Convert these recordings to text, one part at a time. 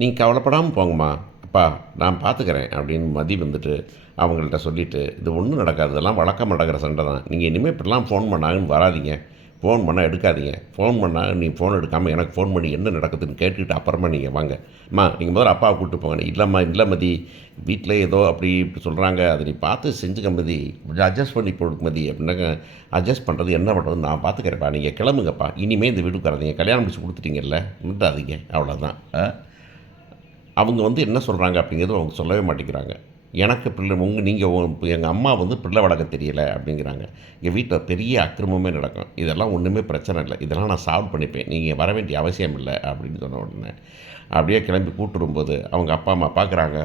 நீங்கள் கவலைப்படாமல் போங்கம்மா, அப்பா நான் பார்த்துக்கிறேன் அப்படின்னு மதி வந்துட்டு அவங்கள்ட்ட சொல்லிவிட்டு, இது ஒன்றும் நடக்காது, இதெல்லாம் வழக்கம் நடக்கிற சண்டை தான். நீங்கள் இனிமேல் இப்படிலாம் ஃபோன் பண்ணாங்கன்னு வராதீங்க, ஃபோன் பண்ணால் எடுக்காதீங்க, ஃபோன் பண்ணால் நீ ஃபோன் எடுக்காமல் எனக்கு ஃபோன் பண்ணி என்ன நடக்குதுன்னு கேட்டுக்கிட்டு அப்புறமா நீங்கள் வாங்க, அம்மா நீங்கள் முதல்ல அப்பாவை கூப்பிட்டு போங்க. இல்லைம்மா இல்லை மதி, வீட்டில் ஏதோ அப்படி இப்படி சொல்கிறாங்க, அதை நீ பார்த்து செஞ்சுக்க மதி, கொஞ்சம் அட்ஜஸ்ட் பண்ணி போடுங்க மதி அப்படின்னாங்க. அட்ஜஸ்ட் பண்ணுறது என்ன பண்ணுறது நான் பார்த்துக்கிறேன்ப்பா, நீங்கள் கிளம்புங்கப்பா, இனிமேல் இந்த வீட்டுக்கு வராதீங்க, கல்யாணம் முடிச்சு கொடுத்துட்டீங்கல்ல, விட்டுறாதீங்க, அவ்வளோதான். அவங்க வந்து என்ன சொல்கிறாங்க அப்படிங்கிறது அவங்க சொல்லவே மாட்டேங்கிறாங்க. எனக்கு பிள்ளை நீங்கள் எங்கள் அம்மா வந்து பிள்ளை வளர்க்க தெரியலை அப்படிங்கிறாங்க. எங்கள் வீட்டில் பெரிய அக்கிரமமே நடக்கும், இதெல்லாம் ஒன்றுமே பிரச்சனை இல்லை, இதெல்லாம் நான் சால்வ் பண்ணிப்பேன், நீங்கள் வர வேண்டிய அவசியம் இல்லை அப்படின்னு சொன்ன உடனே அப்படியே கிளம்பி கூட்டுரும்போது அவங்க அப்பா அம்மா பார்க்குறாங்க.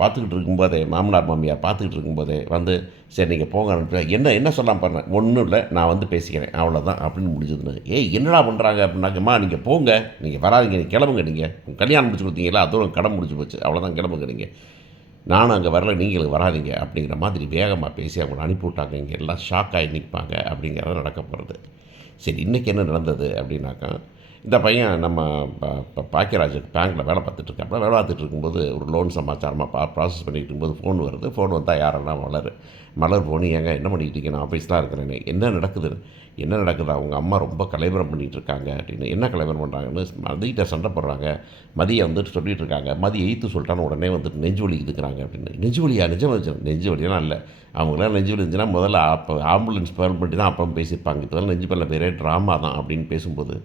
பார்த்துக்கிட்டு இருக்கும்போதே மாமனார் மாமியார் பார்த்துக்கிட்டு இருக்கும்போதே வந்து சரி நீங்கள் போங்க, என்ன என்ன சொல்லாமல் பண்ணேன், ஒன்றும் இல்லை நான் வந்து பேசிக்கிறேன் அவ்வளோதான் அப்படின்னு முடிஞ்சதுன்னு. ஏய் என்னடா பண்ணுறாங்க அப்படின்னாக்கம்மா, நீங்கள் போங்க, நீங்கள் வராதிங்க, நீங்கள் கிளம்புங்க, நீங்கள் கல்யாணம் முடிச்சு கொடுத்தீங்களா அதுவும் கடை முடிச்சு போச்சு, அவ்வளோதான் கிளம்புங்க, நீங்கள் நானும் அங்கே வரல, நீங்கள் வராதிங்க அப்படிங்கிற மாதிரி வேகமாக பேசி அவங்களை அனுப்பிவிட்டாங்க. இங்கே எல்லாம் ஷாக் ஆகி நிற்பாங்க அப்படிங்கிறது நடக்க போகிறது. சரி இன்றைக்கி என்ன நடந்தது அப்படின்னாக்கா, இந்த பையன் நம்ம பாக்கியராஜ் பேங்க்கில் வேலை பார்த்துட்ருக்காப்புல, வேலை பார்த்துட்டு இருக்கும்போது ஒரு லோன் சமாச்சாரமாக ப்ராசஸ் பண்ணிகிட்டு இருக்கும்போது ஃபோன் வருது. ஃபோன் வந்தால் யாருன்னா மலர் ஃபோனு, ஏங்க என்ன பண்ணிகிட்டு இருக்கேன், நான் ஆஃபீஸ் தான் இருக்கிறேன்னு, என்ன நடக்குது அவங்க அம்மா ரொம்ப கலைவரம் பண்ணிகிட்டு இருக்காங்க அப்படின்னு. என்ன கலைவரம் பண்ணுறாங்கன்னு மதிகிட்ட சண்டை போடுறாங்க. மதியை வந்துட்டு சொல்லிகிட்டு இருக்காங்க. மதி எய்த்து சொல்லிட்டான்னு உடனே வந்துட்டு நெஞ்சு வலி இதுக்குறாங்க அப்படின்னு. நெஞ்சு வலியா? நெஞ்சு வலியெல்லாம் இல்லை, அவங்களாம் நெஞ்சு வலி இருந்துச்சுன்னா முதல்ல அப்போ ஆம்புலன்ஸ் பேர் பண்ணி தான் அப்போ பேசியிருப்பாங்க, இதெல்லாம் நெஞ்சு பல்ல பேரே ட்ராமா தான் அப்படின்னு பேசும்போது,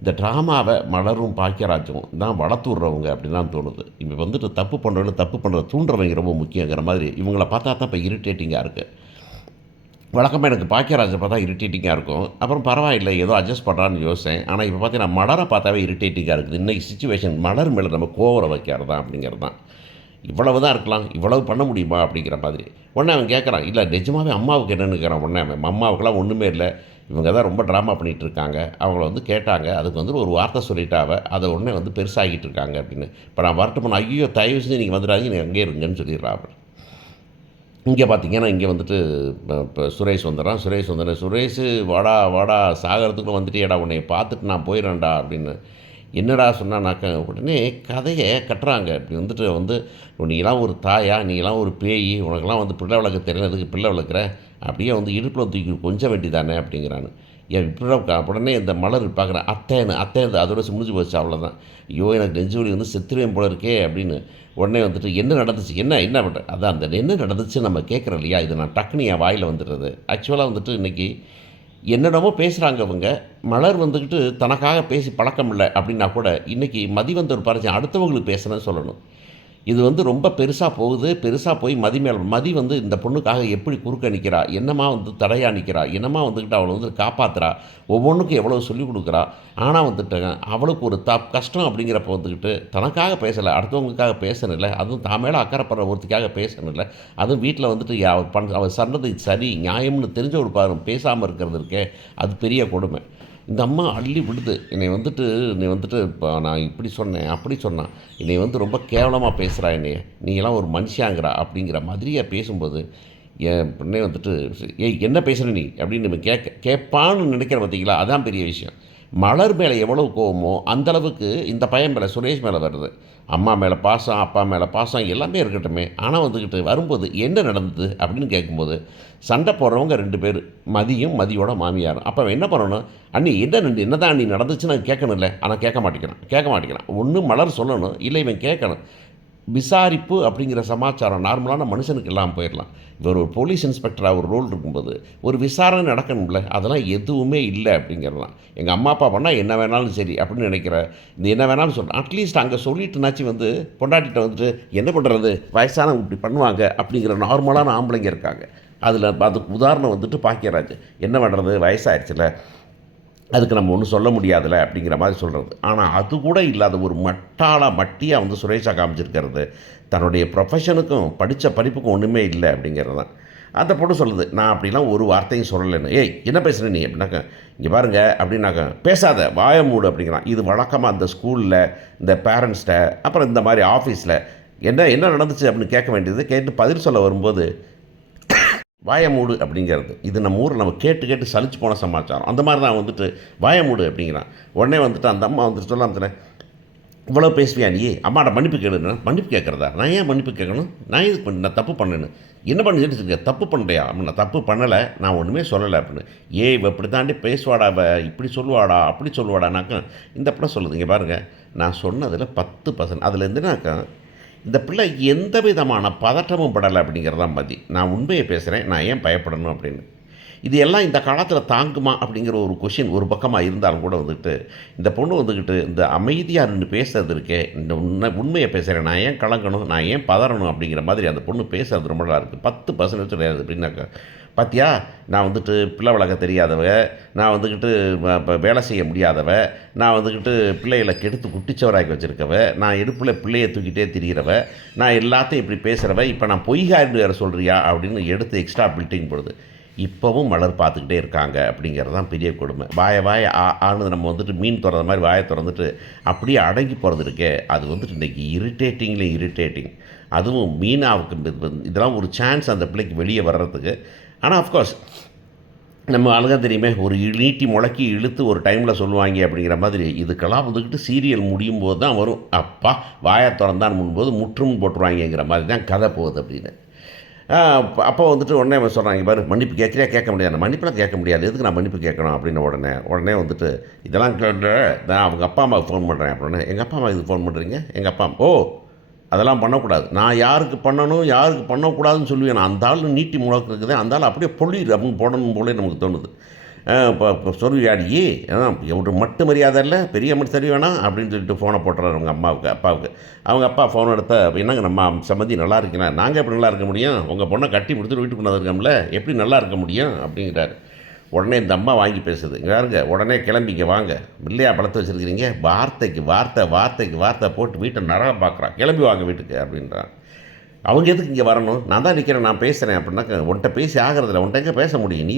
இந்த ட்ராமாவை மலரும் பாக்கியராஜும் தான் வளர்த்து விட்றவங்க அப்படின்னு தான் தோணுது. இப்போ வந்துட்டு தப்பு பண்ணுறத தூண்டுறவங்க ரொம்ப முக்கியங்கிற மாதிரி இவங்கள பார்த்தா தான் இப்போ இரிட்டேட்டிங்காக இருக்குது. வழக்கமாக எனக்கு பாக்கியராஜை பார்த்தா இரிட்டேட்டிங்காக இருக்கும், அப்புறம் பரவாயில்லை ஏதோ அட்ஜஸ்ட் பண்ணுறான்னு யோசித்தேன். ஆனால் இப்போ பார்த்தீங்கன்னா மலரை பார்த்தாவே இரிட்டேட்டிங்காக இருக்குது. இன்றைக்கி சிச்சுவேஷன் மலர் மேலே நம்ம கோவரை வைக்கிறது தான் அப்படிங்கிறது தான். இவ்வளவு தான் இருக்கலாம், இவ்வளவு பண்ண முடியுமா அப்படிங்கிற மாதிரி. உடனே அவன் கேட்குறான், இல்லை நிஜமாகவே அம்மாவுக்கு என்னென்னு இருக்கிறான். உடனே அவன் அம்மாவுக்கெல்லாம் ஒன்றுமே இல்லை, இவங்க தான் ரொம்ப ட்ராமா பண்ணிகிட்டு இருக்காங்க, அவங்கள வந்து கேட்டாங்க, அதுக்கு வந்து ஒரு வார்த்தை சொல்லிட்டாவ, அதை உடனே வந்து பெருசாகிட்டு இருக்காங்க அப்படின்னு. இப்போ நான் வரட்டு பண்ண, ஐயோ தயவு செஞ்சு நீங்கள் வந்துடாதீங்க, நீங்கள் அங்கேயே இருங்கன்னு சொல்லிடுறா. இங்கே பார்த்தீங்கன்னா இங்கே வந்துட்டு இப்போ சுரேஷ் வந்துடுறான். சுரேஷ் வாடா வாடா சாகிறதுக்குள்ள வந்துட்டியேடா, உன்னை பார்த்துட்டு நான் போயிடறேன்டா அப்படின்னு. என்னடா சொன்னான்னாக்க உடனே கதையை கட்டுறாங்க. இப்படி வந்துட்டு வந்து நீலாம் ஒரு தாயா, நீலாம் ஒரு பேய், உனக்கெல்லாம் வந்து பிள்ளை வளர்க்க தெரியலதுக்கு பிள்ளை வளர்க்குற, அப்படியே வந்து இடுப்பில் தூக்கி கொஞ்சம் வேண்டிதானே அப்படிங்கிறான்னு. என் இப்படி உடனே இந்த மலர் பார்க்குறேன், அத்தை அதோட முடிஞ்சு போச்சு, அவ்வளோதான். ஐயோ எனக்கு நெஞ்சு வலி வந்து செத்துருவேன் போல இருக்கே அப்படின்னு. உடனே வந்துட்டு என்ன நடந்துச்சு, என்ன பண்ணுறேன், அதான் அந்த என்ன நடந்துச்சு நம்ம கேட்குறோம் இல்லையா, இது நான் டக்குன்னு என் வாயில் வந்துடுறது. ஆக்சுவலாக வந்துட்டு இன்றைக்கி என்னென்னமோ பேசுகிறாங்க அவங்க. மலர் வந்துக்கிட்டு தனக்காக பேசி பழக்கம் இல்லை அப்படின்னா கூட இன்றைக்கி மதி வந்து ஒரு பரிச்சை அடுத்தவங்களுக்கு பேசுகிறேன்னு சொல்லணும். இது வந்து ரொம்ப பெருசாக போகுது. பெருசாக போய் மதி வந்து இந்த பொண்ணுக்காக எப்படி குறுக்க நிற்கிறா, என்னமா வந்து தடையாக நிற்கிறா, என்னமா வந்துக்கிட்டு அவளை வந்து காப்பாற்றுறா, ஒவ்வொன்றுக்கும் எவ்வளோ சொல்லிக் கொடுக்குறா. ஆனால் வந்துட்டு அவளுக்கு ஒரு கஷ்டம் அப்படிங்கிறப்ப வந்துக்கிட்டு தனக்காக பேசலை, அடுத்தவங்களுக்காக பேசணும்ல, அதுவும் தான் மேலே அக்கறைப்படுற ஒருத்திக்காக பேசணும்ல, அதுவும் வீட்டில் வந்துட்டு அவள் சொன்னது சரி நியாயம்னு தெரிஞ்ச ஒரு பேசாமல் இருக்கிறது இருக்கே, அது பெரிய கொடுமை. இந்த அம்மா அள்ளி விடுது. என்னை வந்துட்டு இப்போ நான் இப்படி சொன்னேன் அப்படி சொன்னான், என்னை வந்து ரொம்ப கேவலமாக பேசுகிறா, நீங்களாம் ஒரு மனுஷியாங்கிறா அப்படிங்கிற மாதிரியாக பேசும்போது என் பொண்ணே வந்துட்டு ஏய் என்ன பேசுகிற நீ அப்படின்னு நம்ம கேட்பான்னு நினைக்கிற பார்த்தீங்களா, அதான் பெரிய விஷயம். மலர் மேலே எவ்வளோ கோவமோ அந்தளவுக்கு இந்த பையன் மேலே சுரேஷ் மேலே வருது. அம்மா மேலே பாசம், அப்பா மேலே பாசம் எல்லாமே இருக்கட்டுமே, ஆனால் வந்துக்கிட்டு வரும்போது என்ன நடந்தது அப்படின்னு கேட்கும்போது சண்டை போடுறவங்க 2 பேர், மதியோட மாமியாரும். அப்போ என்ன பண்ணணும், அண்ணி என்ன தான் அண்ணி நடந்துச்சுன்னு கேட்கணும்ல, ஆனால் கேட்க மாட்டேங்கிறான். ஒன்று மலர் சொல்லணும், இல்லை இவன் கேட்கணும். விசாரிப்பு அப்படிங்கிற சமாச்சாரம் நார்மலான மனுஷனுக்கு இல்லாமல் போயிடலாம். இவர் ஒரு போலீஸ் இன்ஸ்பெக்டராக ஒரு ரோல் இருக்கும்போது ஒரு விசாரணை நடக்கணும்ல, அதெல்லாம் எதுவுமே இல்லை அப்படிங்கிறலாம். எங்கள் அம்மா அப்பா பண்ணால் என்ன வேணாலும் சரி அப்படின்னு நினைக்கிற, இந்த என்ன வேணாலும் சொல்கிறேன், அட்லீஸ்ட் அங்கே சொல்லிட்டுனாச்சு வந்து பொண்டாட்டிகிட்ட வந்துட்டு என்ன பண்ணுறது, வயசானவங்க இப்படி பண்ணுவாங்க அப்படிங்கிற நார்மலான ஆம்பளைங்க இருக்காங்க. அதில் அதுக்கு உதாரணம் வந்துட்டு பாக்கியராஜ். என்ன பண்ணுறது, வயசாகிடுச்சுல, அதுக்கு நம்ம ஒன்றும் சொல்ல முடியாதுல்ல அப்படிங்கிற மாதிரி சொல்கிறது. ஆனால் அது கூட இல்லாத ஒரு மட்டியாக வந்து சுரேஷா காமிச்சிருக்கிறது, தன்னுடைய ப்ரொஃபஷனுக்கும் படித்த படிப்புக்கும் ஒன்றுமே இல்லை அப்படிங்கிறது தான். அந்த பொண்ணு சொல்லுது, நான் அப்படிலாம் ஒரு வார்த்தையும் சொல்லலைன்னு. ஏய் என்ன பேசுகிற நீ அப்படின்னாக்க, இங்கே பாருங்க அப்படின்னாக்க, பேசாத வாய மூடு அப்படிங்கிறான். இது வழக்கமாக அந்த ஸ்கூலில் இந்த பேரண்ட்ஸ்கிட்ட அப்புறம் இந்த மாதிரி ஆஃபீஸில் என்ன நடந்துச்சு அப்படின்னு கேட்க வேண்டியது, கேட்டு பதில் சொல்ல வரும்போது வாயமூடு அப்படிங்கிறது. இது நம்ம ஊரில் நம்ம கேட்டு சலிச்சு போன சமாச்சாரம். அந்த மாதிரி தான் வந்துட்டு வாயமூடு அப்படிங்கிறான். உடனே வந்துட்டு அந்த அம்மா வந்துட்டு சொல்லாமல் இவ்வளோ பேசுவியா நீ? அம்மாட்ட மன்னிப்பு கேளுன்னா மன்னிப்பு கேட்குறதா? நான் ஏன் மன்னிப்பு கேட்கணும்? நான் எதுக்கு நான் தப்பு பண்ணேன்னு. என்ன பண்ணி சொல்லிட்டு தப்பு பண்ணுறியா? அப்படின்னு. நான் தப்பு பண்ணலை, நான் ஒன்றுமே சொல்லலை அப்படின்னு. இவ இப்படி தாண்டி பேசுவாடா, இப்படி சொல்லுவாடா, அப்படி சொல்லுவாடானாக்கா இந்த பிள்ளை சொல்லுது. இங்கே பாருங்கள், நான் சொன்னதில் 10% அதில் இருந்துனாக்கா இந்த பிள்ளை எந்த விதமான பதட்டமும் படலை அப்படிங்கிறதான் மதி. நான் உண்மையை பேசுகிறேன், நான் ஏன் பயப்படணும் அப்படின்னு. இது எல்லாம் இந்த காலத்தில் தாங்குமா அப்படிங்கிற ஒரு கொஷின் ஒரு பக்கமாக இருந்தாலும் கூட வந்துட்டு இந்த பொண்ணு வந்துக்கிட்டு இந்த அமைதியாக நின்று பேசுறது இருக்கே, இந்த உண்மையை பேசுகிறேன், நான் ஏன் கலங்கணும், நான் ஏன் பதறணும் அப்படிங்கிற மாதிரி அந்த பொண்ணு பேசுறது ரொம்ப நல்லா இருக்குது. 10% கிடையாது அப்படின்னாக்கா. பார்த்தியா, நான் வந்துட்டு பிள்ளை வளர்க்க தெரியாதவ, நான் வந்துக்கிட்டு இப்போ வேலை செய்ய முடியாதவ, நான் வந்துக்கிட்டு பிள்ளைகளை கெடுத்து குட்டிச்சவராக்கி வச்சுருக்கவ, நான் இடுப்பில் பிள்ளையை தூக்கிட்டே திரிகிறவ, நான் எல்லாத்தையும் இப்படி பேசுகிறவ, இப்போ நான் பொய்காரின்னு வேறு சொல்கிறியா அப்படின்னு எடுத்து எக்ஸ்ட்ரா பில்டிங் போடுது. இப்போவும் மலர் பார்த்துக்கிட்டே இருக்காங்க அப்படிங்கிறது தான் பெரிய கொடுமை. வாய ஆனது நம்ம வந்துட்டு மீன் திறந்த மாதிரி வாயை திறந்துட்டு அப்படியே அடங்கி போகிறது இருக்கே, அது வந்துட்டு இன்றைக்கி இரிட்டேட்டிங். அதுவும் மீனாவுக்கு இதெல்லாம் ஒரு சான்ஸ் அந்த பிள்ளைக்கு வெளியே வர்றதுக்கு. ஆனால் அஃப்கோர்ஸ் நம்ம ஆளுங்க தெரியுமே, ஒரு நீட்டி முளைக்கி இழுத்து ஒரு டைமில் சொல்லுவாங்க அப்படிங்கிற மாதிரி இதுக்கெல்லாம் வந்துக்கிட்டு சீரியல் முடியும் போது தான் வரும். அப்பா வாயை திறந்தான் முன்போது முற்றும் போட்டுருவாங்கிற மாதிரி தான் கதை போகுது அப்படின்னு. அப்போ வந்துட்டு உடனே சொல்கிறாங்க, பாரு மன்னிப்பு கேட்குறியா? கேட்க முடியாது. மன்னிப்பெலாம் கேட்க முடியாது, எதுக்கு நான் மன்னிப்பு கேட்கணும் அப்படின்னு. உடனே வந்துட்டு இதெல்லாம் கேட்டு நான் அவங்க அப்பா அம்மாவுக்கு ஃபோன் பண்ணுறேன் அப்படின்னு. எங்கள் அப்பா அம்மாவுக்கு ஃபோன் பண்ணுறீங்க? எங்கள் அப்பா ஓ அதெல்லாம் பண்ணக்கூடாது, நான் யாருக்கு பண்ணணும் யாருக்கு பண்ணக்கூடாதுன்னு சொல்லுவேன். நான் அந்த ஆள் நீட்டி முழக்குறது, அந்த ஆள் அப்படியே பொழிடு அப்படின்னு போடணும் போலே நமக்கு தோணுது. இப்போ சொல்லுவியாடி ஒரு மட்டு மரியாதை இல்லை, பெரிய மட்டும் சரி வேணாம் அப்படின்னு சொல்லிட்டு ஃபோனை போட்டுறாரு அவங்க அப்பாவுக்கு. அவங்க அப்பா ஃபோன் எடுத்த, என்னங்க நம்ம சம்மந்தி நல்லா இருக்கீங்களா? நாங்கள் எப்படி நல்லா இருக்க முடியும்? உங்கள் பொண்ணை கட்டி முடிச்சுட்டு வீட்டுக்கு கொண்டு இருக்கோம்ல, எப்படி நல்லா இருக்க முடியும் அப்படிங்கிறாரு. உடனே இந்த அம்மா வாங்கி பேசுது, இங்கே பாருங்க உடனே கிளம்பிங்க வாங்க, இல்லையா பழத்தை வச்சுருக்கிறீங்க, வார்த்தைக்கு வார்த்தை போட்டு வீட்டை நரக பார்க்குறான், கிளம்பி வாங்க வீட்டுக்கு அப்படின்றான். அவங்க எதுக்கு இங்கே வரணும்? நான் தான் நிற்கிறேன், நான் பேசுகிறேன் அப்படின்னாக்க உன்ட்ட பேசி ஆகிறதில்ல, உன்ட்ட எங்கே பேச முடியும்,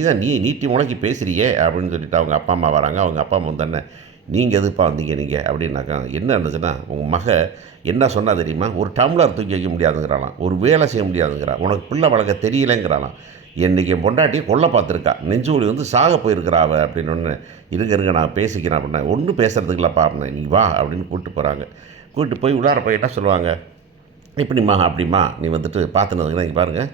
நீட்டி முளைக்கி பேசுகிறியே அப்படின்னு சொல்லிட்டு அவங்க அப்பா அம்மா வராங்க. அவங்க அப்பா அம்மா தானே, நீங்கள் எதுப்பா வந்தீங்க நீங்கள் அப்படின்னாக்கா. என்ன இருந்துச்சுன்னா, உங்கள் மக என்ன சொன்னால் தெரியுமா, ஒரு டம்ளர் தூக்கி வைக்க முடியாதுங்கிறாளாம், ஒரு வேலை செய்ய முடியாதுங்கிறான், உனக்கு பிள்ளை வளர்க்க தெரியலைங்கிறாளாம், என்றைக்கு என் பொண்டாட்டியை கொல்ல பார்த்துருக்கா, நெஞ்சுவலி வந்து சாக போயிருக்கிறா அவள் அப்படின்னு. ஒன்று இருங்க நான் பேசிக்கிறேன் அப்படின்னா, ஒன்றும் பேசுகிறதுக்கு இல்லைப்பா அப்படின்னா, நீ வா அப்படின்னு கூப்பிட்டு போகிறாங்க. கூப்பிட்டு போய் உள்ளார போய் என்ன சொல்லுவாங்க, இப்படிம்மா அப்படிம்மா நீ வந்துட்டு பார்த்துனதுங்கன்னா இங்கே பாருங்கள்,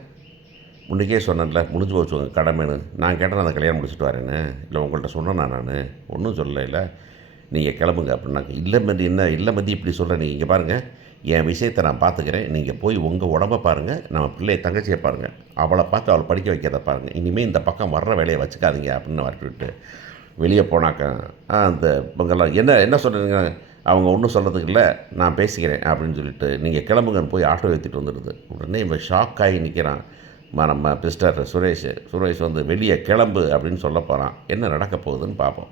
முன்றைக்கே சொன்னேன்ல முடிஞ்சு போச்சு உங்கள் கடமைன்னு. நான் கேட்டேன் அந்த கல்யாணம் முடிச்சுட்டு வரேன்னு, இல்லை உங்கள்கிட்ட சொன்னேன் நான் ஒன்றும் சொல்லலை, இல்லை நீங்கள் கிளம்புங்க அப்படின்னாக்க. இல்லை மதி என்ன இல்லை மதி இப்படி சொல்கிறேன், நீங்கள் இங்கே பாருங்கள் என் விஷயத்தை நான் பார்த்துக்கிறேன், நீங்கள் போய் உங்கள் உடம்பை பாருங்கள், நம்ம பிள்ளையை தங்கச்சியை பாருங்கள், அவளை பார்த்து அவளை படிக்க வைக்கிறத பாருங்கள், இனிமேல் இந்த பக்கம் வர்ற வேலையை வச்சுக்காதீங்க அப்படின்னு வரட்டு வெளியே போனாக்க அந்த இவங்கெல்லாம் என்ன சொல்கிறீங்க, அவங்க ஒன்றும் சொல்கிறதுக்கு இல்லை, நான் பேசிக்கிறேன் அப்படின்னு சொல்லிட்டு நீங்கள் கிளம்புங்கன்னு போய் ஆட்டோ ஏற்றிட்டு வந்துடுது. உடனே இவன் ஷாக் ஆகி நிற்கிறான். நம்ம மிஸ்டர் சுரேஷ் வந்து வெளியே கிளம்பு அப்படின்னு சொல்ல போகிறான். என்ன நடக்க போகுதுன்னு பார்ப்போம்.